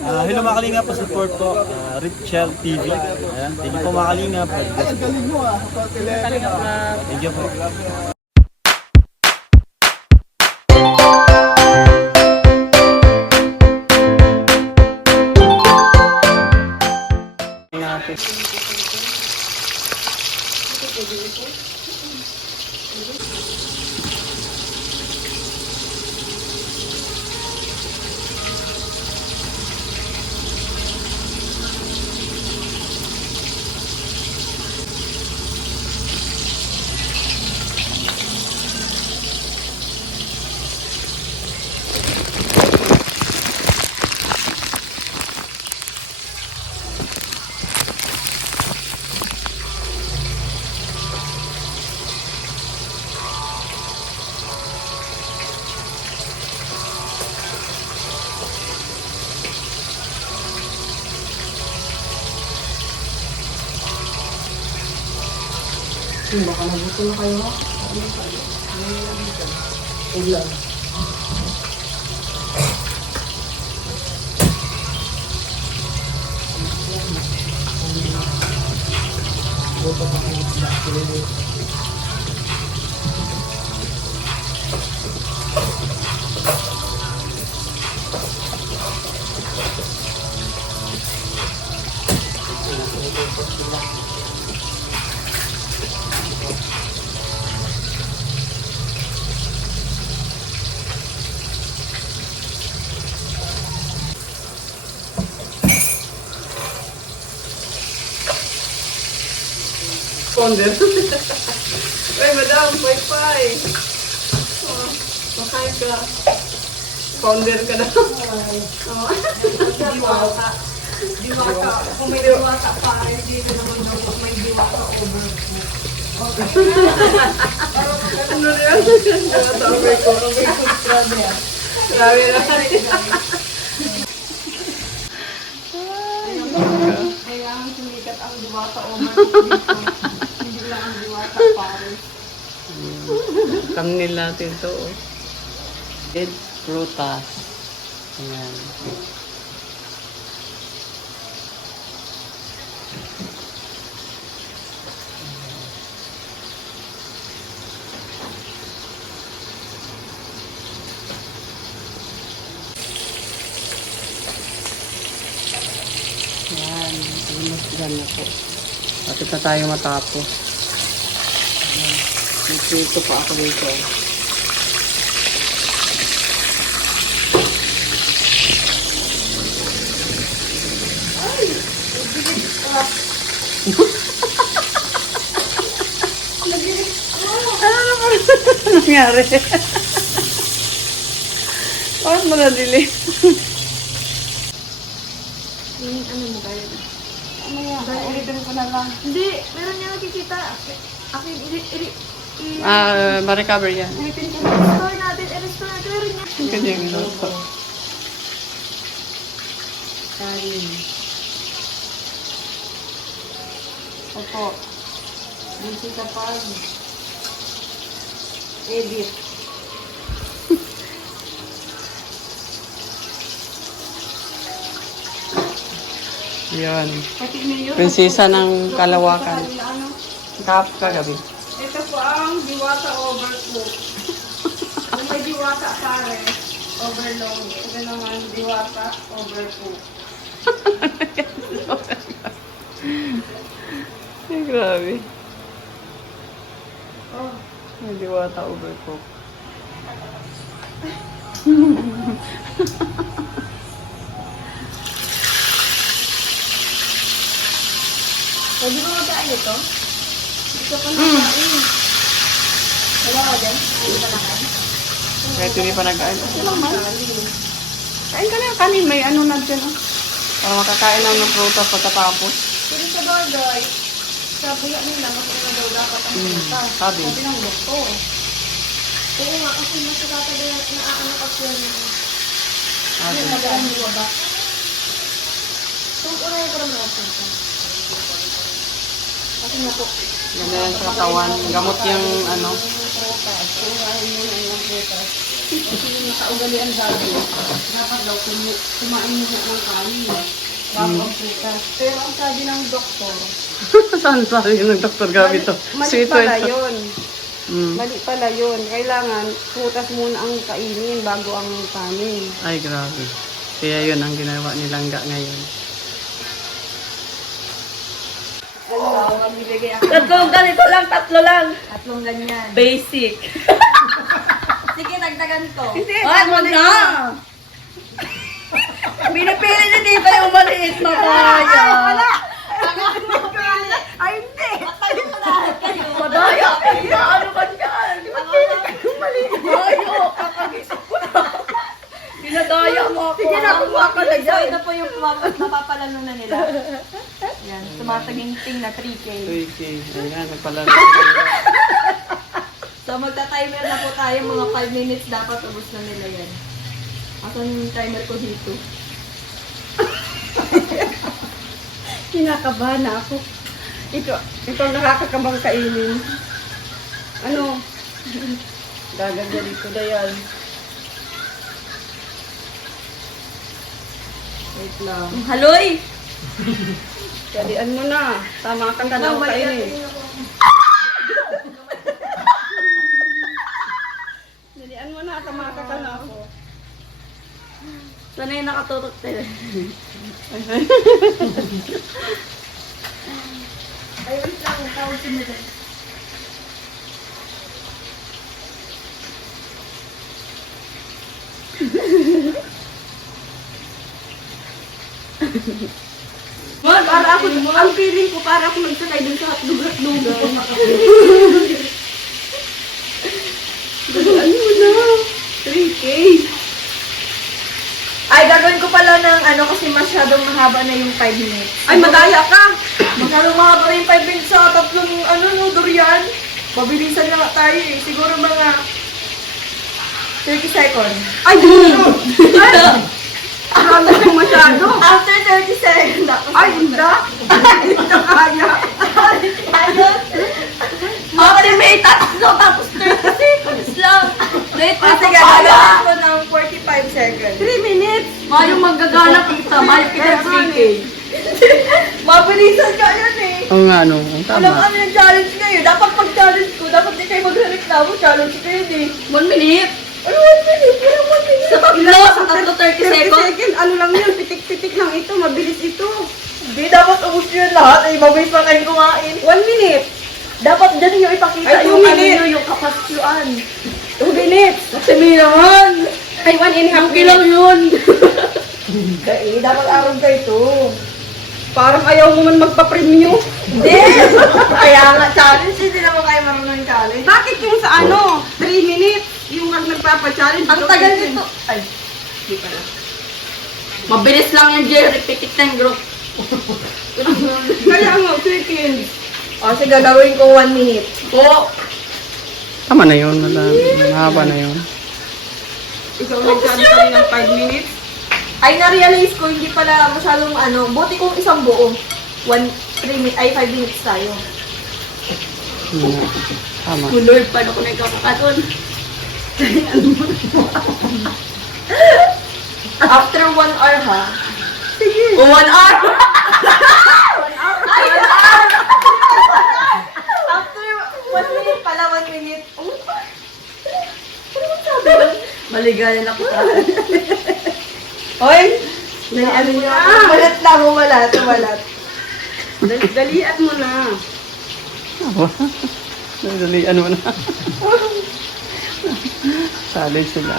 Hello mga kalingap, support po, Richel TV. Ayan, thank you po mga kalingap. Thank you po. Baka nabuto na kayo ha? Ulan. Buto pa kayo sila. Founder. Uy, madam, pai-pai. Oh, makain ka. Founder ka na. Oh. Diwata. Diwata. Kung may diwata pa, hindi na naman daw kung may diwata over. Ano na yan? Diwata over ko. Grabe yan. Grabe na. Kaya ang sumikat ang diwata over dito. Ang diwata pare. Thumbnail natin to. Dead prutas. Ayan. Ayan. Almost dyan na po. Bakit na tayo matapos? Nagpito pa ako dito. Ay! Nagilig ka! Nagilig ka! Ano naman nangyari? Bakit mo nadili? Ano mo kayo? Ano yan? Ulitin ko na lang. Hindi! Meron niya nakikita. Akin, Ma-recover yan. ulitin ko na. I-restore natin. I-restore natin. Meron niya. Ang kanyang luto. Kain. Opo. Busy ka pa. Edit. Yun. Pati ninyo. Prinsesa ng Kalawakan. Ano? Kagabi. Ito po ang diwata overcook. Kung may diwata pare, overload. Ito naman diwata overcook. Ay, grabe. Oh, May diwata overcook. pwede ba magkain ito? Hindi ka pa nakain. Wala ka dyan? Hindi ka nakain? Kahit hindi pa nag-ain. Okay lang man. Kain ka na. Kanin. May ano na dyan. Oh. Para makakain lang ng prutas pagkatapos. Pwede sa bagay. Sabi nga nila, mas una daw dapat ang prutas. sabi. Sabi ng doktor. Oo nga, kasi mas nakatabi na ano kasi yan. Ano magaan mo ba? Kung una yung parang nakasita. Kasi nga po. Yan na yan sa katawan. Gamot yung ano. Prutas. Kung ayaw mo na yung prutas. Kasi yung nakaugalian dati, dapat daw kumain mo ng kanin. Pero ang sabi ng doktor, Saan sabi ng Dr. Gabi to? mali Sweet pala ito. yun. Mm. Mali pala yun. Kailangan prutas muna ang kainin bago ang kanin. Ay, grabe. Kaya yun ang ginawa ni Langga ngayon. Tatlong ganito lang, tatlo lang. Tatlong ganyan. Basic. Sige, nagdagan ko. Hindi, ay, wag na. Pinipili ni Tita yung maliit na kaya. Ay, hindi. Madaya. Ano ba yan? Pinipili ka yung maliit. Ayo, kakagisip ko na. Pinadaya mo ako. Sige na, kumuha ka na So, dyan. ito po yung napapalano na nila. Yan, tumataginting na 3K. 3K. Ayan, nagpalaro sila. So, magta-timer na po tayo. Mga 5 minutes dapat ubos na nila yan. Asan yung timer ko dito? Kinakabahan na ako. Ito ang nakakakabang kainin. Ano? Gagagalin ko na yan. Wait lang. Haloy! Kalian mo na. Tama ka na ako kainin. Dalian mo na. Tama ka na ako. Sana yung nakatutok tayo. Ay, wait lang. Tawag si Miguel. Para ako, ang feeling ko, para ako nagsakay dun sa hotdog-hotdogan. Dalian mo na. 3K. Ay, gagawin ko pala ng ano kasi masyadong mahaba na yung 5 minutes. Ay, madaya ka. Masyadong mahaba na yung 5 minutes sa tatlong ano no, durian. Mabilisan na nga tayo eh. Siguro mga 30 seconds. Ay, Marami kang masyado. After 30 seconds, tapos Ay, hindi. Hindi ka kaya. ayun. Okay, may tatlo, tapos 30 seconds lang. Wait, kasi gagawin ko ng 45 seconds. 3 minutes. Mayo magagana kita, mayo kita 3K. Mabilisan ka yan eh. Oo nga, no. Alam Tama. kami ng challenge kayo. Dapat pag-challenge ko, dapat di kayo magreklamo. Challenge ko yun eh. 1 minute. Ano 1 minute? Walang 1 minute. Sa tatlo 30 seconds. second. Ano lang yan? Pitik-pitik lang ito. Mabilis ito. Hindi, dapat ubus yun lahat. Ay, mabilis pa kayong kumain. 1 minute. Dapat dyan yung ipakita Ay, 2 yung ano minutes. nyo, yung kapasyuan. 2 minutes. Kasi may naman. Ay, 1 and a half Kilang yun. Kaya, dapat araw ka ito. Parang ayaw mo man magpa-premyo. Hindi! Kaya nga, challenge. Hindi naman kayo marunong challenge. Bakit yung sa ano? 3 minutes. Yung nagpapa-challenge. Ang tagal nito. Ay, di pala. Mabilis lang yung Jerry. Pitik na yung group. Kaya nga, seconds. O, sige, gagawin ko 1 minute. Po! Tama na yun. Mahaba na yun. Ikaw nagkaroon kami ng 5 minutes. Ay, na-realize ko, hindi pala masyadong ano. Buti kong isang buo. 5 minutes tayo. Yun nga. Tama. Oh Lord, paano ko nagkakakaton? After 1 hour, ha? Sige. 1 hour? 1 hour? Ay, 1 hour! After 1 minute pala, 1 minute. Oh, ano ba sabi? Maligayan ako. Hoy! Dalian mo na. Umalat lang, umalat. Dalian mo na. Dali, ano na. Salad sila.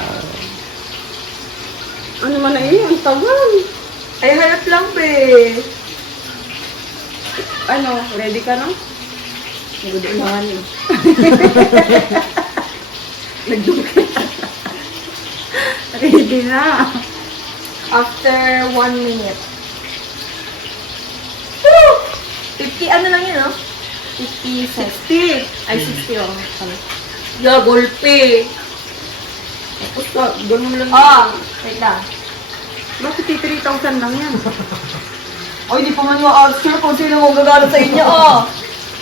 Ano man na yun? Ang tagal. Ay, harap lang, pe. Ano? Ready ka na? Nagudulan. Ready na. After 1 minute. Woo! 50, ano lang yun, no? 50 cents. 60. Ay, 60, oh. Sorry. Yeah, golpe. Basta, ganun lang. Ah, wait lang. Bakit 3,000 lang yan? Ay, di pa man ma-answer kung sino mo gagana sa inyo, oh.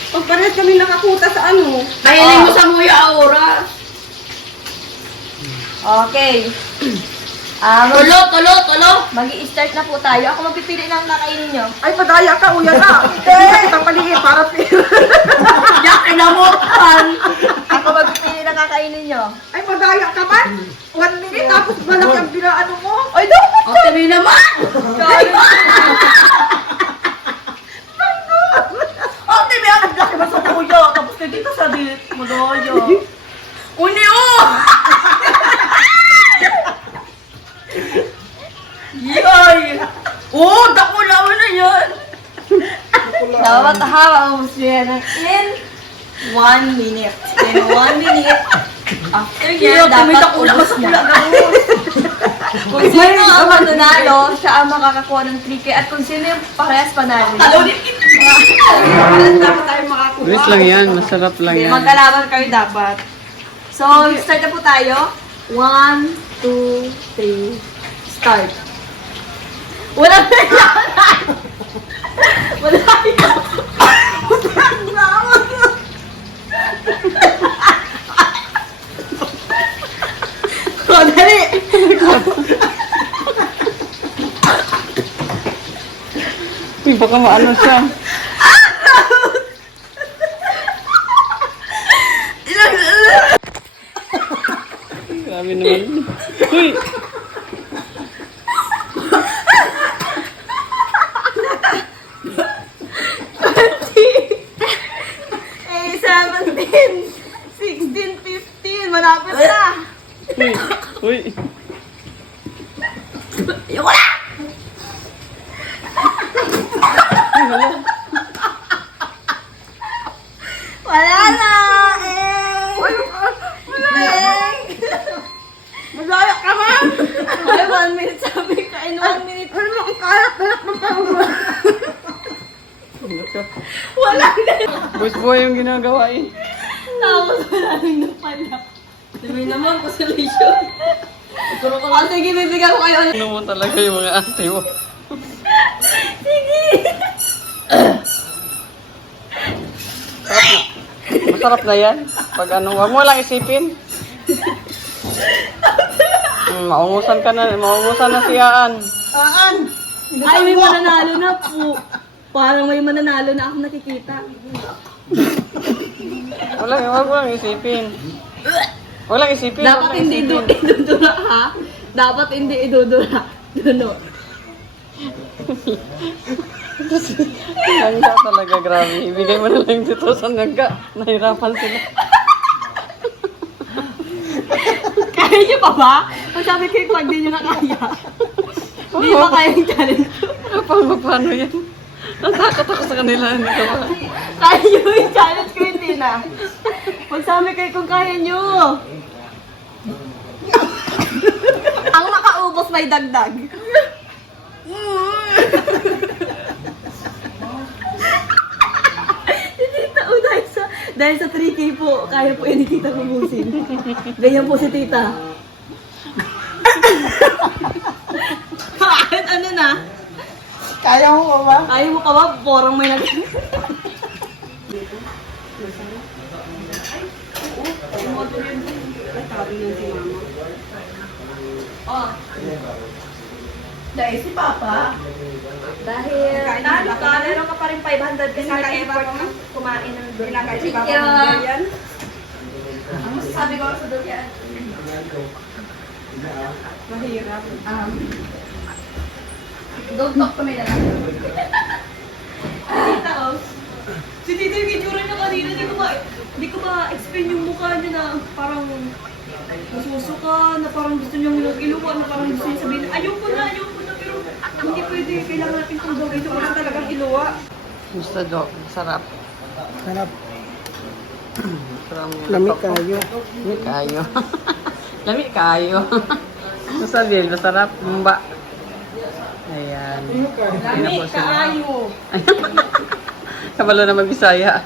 Pag parehas kami nakakuta sa ano? Mahiling mo sa Muya Aura. Okay. Tulo. Mag-i-start na po tayo. Ako magpipili ng kakainin nyo. Ay, padaya ka, uya na. Hindi, itang maliit para pira. Yakin na mo! Ako magpipili ng kakainin nyo. Ay, padaya ka man. 1 minute, tapos balak ang binaano mo. Ay, dapat ka! Sabi naman! Ate, may ang laki ba sa takuya? Tapos na dito sa dilit mo doyo. Uni oh! Yay! Oh, dakulaw na yan! Dapat hawa mo siya ng in 1 minute. In 1 minute. After yan, dapat ubos na. Kung sino ang mananalo, siya ang makakakuha ng 3K. At kung sino yung parehas panalo. Dapat tayo makakuha. Wait lang yan, masarap lang yan. Magkalaban kayo dapat. So, start na po tayo. 1, 2, 3, start. Wala na yan! Wala yan! Oh, dali! Uy, baka maano siya. Grabe naman. Uy! Eh, 17, 16, 15. Malapit na. Uy! Uy! Ayoko na! Wala na! Eh! Madaya ka man. Ay, 1 minute sabi ka. In 1 minute. Ano mo, ang kalat ng tao. Wala na. Boys boy yung ginagawa eh. Tapos wala rin na pala. Sabi naman, consolation. Oh, sige, bibigyan ko kayo. Ano mo talaga yung mga ate mo. Sige. Masarap na yan. Pag ano, wag mo lang isipin. Maungusan ka na, maungusan na si Aan. Ay, may mananalo na po. Parang may mananalo na ako nakikita. Wag mo lang isipin. Wag lang isipin. Dapat wag lang hindi isipin. idudura, ha? Dapat hindi idudura. Duno. Hangga talaga, grabe. Ibigay mo na lang dito sa hangga. Nahirapan sila. Kaya niyo pa ba? Kung sabi kayo, pag di niyo na kaya. Hindi ba kaya yung challenge? Paano yan? Natakot ako sa kanila. Hindi ka ba? Kaya niyo yung challenge ko, hindi na. Pag sabi kayo kung kaya niyo. Ang makaubos may dagdag. Si Tita, dahil sa 3K po, kaya po yan ni Tita ubusin. Ganyan po si Tita. Bakit? Ano na? Kaya mo ba? Kaya mo ka ba? Porang may nag... Oh. Dahil si Papa. Dahil talo ka, meron ka pa rin 500 kasi nag-effort ka kumain ng durian. Si Papa ng durian. Ang masasabi ko sa durian? Mahirap. Don't talk to me na lang. Tita, oh. Si Tita yung itsura niya kanina, di ko ma-explain yung mukha niya na parang nasusuka, na parang gusto niyang iluwa, na parang gusto niya sabihin, ayoko na, pero hindi pwede, kailangan natin itong dog. Ito kasi talagang iluwa. Gusto do. Sarap. Sarap. Sarap. Lamig kayo. Lamig kayo. Lamig kayo. Masabi, masarap. Mumba. Ayan. Lami, kaayo. Kabalo na mag-Bisaya.